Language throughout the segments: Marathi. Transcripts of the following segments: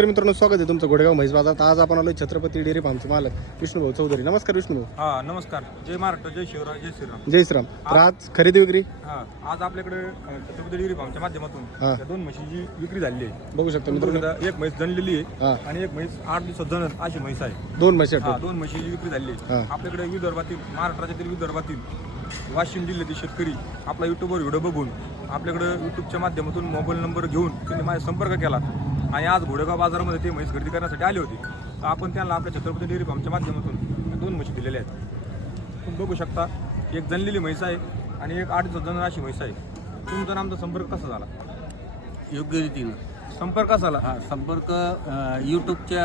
तर मित्रांनो स्वागत आहे तुमचं घोडेगाव म्हैस बाजारात। आज आपण आलोय छत्रपती डेअरी फार्मचे मालक विष्णुभाऊ चौधरी। नमस्कार विष्णुभाऊ। हा नमस्कार, जय महाराष्ट्र, जय शिवराय, जय श्रीराम। जय श्रीराम। तर आज खरेदी विक्री आज आपल्याकडे छत्रपती डेअरी फार्मच्या माध्यमातून त्या दोन म्हशीची विक्री झाली आहे। बघू शकता मित्रांनो, एक म्हैस जनलेली आहे आणि एक म्हैस 8 दिवसात जनन अशी म्हैस आहे। दोन म्हशी दोन म्हशीची विक्री झाली आहे। आपल्याकडे विदर्भातील, महाराष्ट्रातील विदर्भातील वाशिम जिल्ह्यातील शेतकरी आपला युट्यूबवर व्हिडिओ बघून आपल्याकडे युट्यूबच्या माध्यमातून मोबाईल नंबर घेऊन त्यांनी माझा संपर्क केला आणि आज घोडेगाव बाजारामध्ये ते म्हैस खरेदी करण्यासाठी आले होते। तर आपण त्यांना आपल्या छत्रपती डेअरी फार्मच्या माध्यमातून दोन म्हशी दिलेल्या आहेत। तुम्ही बघू शकता, एक जनलेली म्हैस आहे आणि एक 8 दिवसात जनन अशी म्हैस आहे। तुमचा आमचा संपर्क कसा झाला? योग्य रीतीनं संपर्क कसा झाला? संपर्क यूट्यूबच्या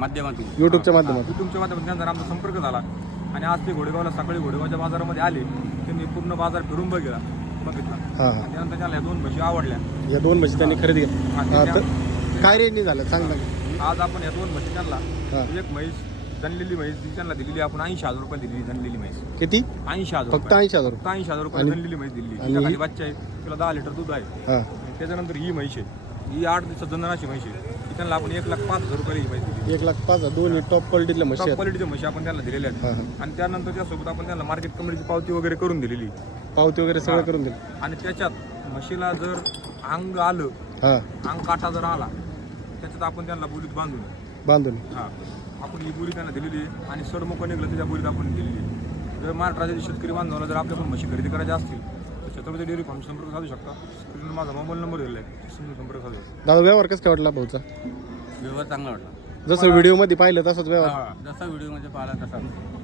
माध्यमातून त्यांचा आमचा संपर्क झाला आणि आज ते घोडेगावला सकाळी घोडेगावच्या बाजारामध्ये आले। त्यांनी पूर्ण बाजार फिरून बघितला आणि त्यानंतर त्याला या दोन म्हशी आवडल्या। या दोन म्हशी त्यांनी खरेदी केल्या। काय रेंजनी झालं सांग ना। आज आपण या दोन म्हशी त्यांना, एक म्हैस जनलेली म्हैस त्यांना दिलेली आपण 80,000 रुपये दिलेली जनलेली म्हैस। किती? 80,000, फक्त 80,000। 80,000 रुपये जनलेली म्हैस दिली। तिच्या खाली बच्चा आहे, तिला 10 लिटर दूध आहे। त्याच्यानंतर ही म्हैस आहे, ही 8 दिवसात जननाची म्हैस आहे। त्यांना आपण 1,05,000 रुपये ही म्हैस दिली। 1,05,000 दोन्ही टॉप क्वालिटीतल्या म्हशी टॉप क्वालिटीच्या म्हशी आपण त्यांना दिलेल्या आहेत। आणि त्यानंतर त्यासोबत आपण त्यांना मार्केट कमिटीची पावती वगैरे करून दिलेली, पावती वगैरे सगळं करून दिलं। आणि त्याच्यात म्हशीला जर अंग आलं, अंग काटा जर आला, त्याच्यात आपण त्यांना बोलीत बांधून आपण ही बोली त्यांना दिलेली आहे। आणि सडमुख निघलं तर त्या बोलीत आपण दिलेली आहे। जर महाराष्ट्रातील शेतकरी बांधवाला जर आपल्याकडून म्हशी खरेदी करायची असतील तर छत्रपती डेअरी फार्म संपर्क साधू शकता। स्क्रीनवर माझा मोबाईल नंबर दिलेला आहे, संपर्क साधू शकता। दादा व्यवहार कसं काय वाटला भाऊचा? व्यवहार चांगला वाटला, जसं व्हिडिओमध्ये पाहिलं तसंच व्यवहार। जसा व्हिडिओमध्ये पाहिला तसा।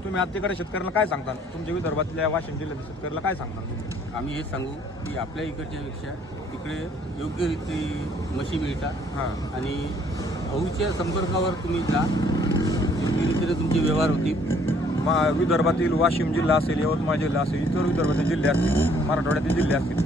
तुम्ही आज तिकडे शेतकऱ्याला काय सांगता? तुमच्या विदर्भातल्या वाशिम जिल्ह्यातील शेतकऱ्याला काय सांगता तुम्ही? आम्ही हे सांगू की आपल्या इकडच्या पेक्षा तिकडे योग्य रीती म्हशी मिळतात आणि भाऊच्या संपर्कावर तुम्ही जा, योग्य रीतीने तुमचे व्यवहार होतील। विदर्भातील वाशिम जिल्हा असेल, यवतमाळ जिल्हा असेल, इतर विदर्भातील जिल्हे असतील, मराठवाड्यातील जिल्हे असतील,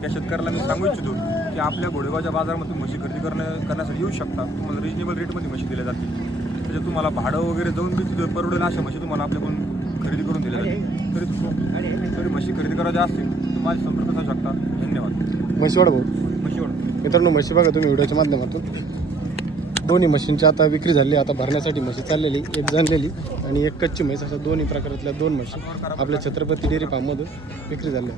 त्या शेतकऱ्याला मी सांगू इच्छितो की आपल्या घोडेगावच्या बाजारामध्ये म्हशी खरेदी करण्यासाठी येऊ शकता। तुम्हाला रिजनेबल रेटमध्ये म्हशी दिल्या जातील। त्याच्यात तुम्हाला भाडं वगैरे जाऊन बी तिथं परवडेल अशा म्हशी तुम्हाला आपल्याकडून खरेदी करून दिल्या जातील। तरी म्हशी खरेदी करायच्या असतील तर माझे संपर्क साधू शकता। धन्यवाद। म्हशीवाड भाऊ। म्हशीवाड मित्रांनो, म्हशी बघा तुम्ही व्हिडिओच्या माध्यमातून। दोन्ही म्हशींची आता विक्री झाली, आता भरण्यासाठी म्हशी चाललेली, एक जनलेली आणि एक कच्ची म्हैस, अशा दोन्ही प्रकारातल्या दोन म्हशी आपल्या छत्रपती डेअरी फार्ममधून विक्री झाल्या।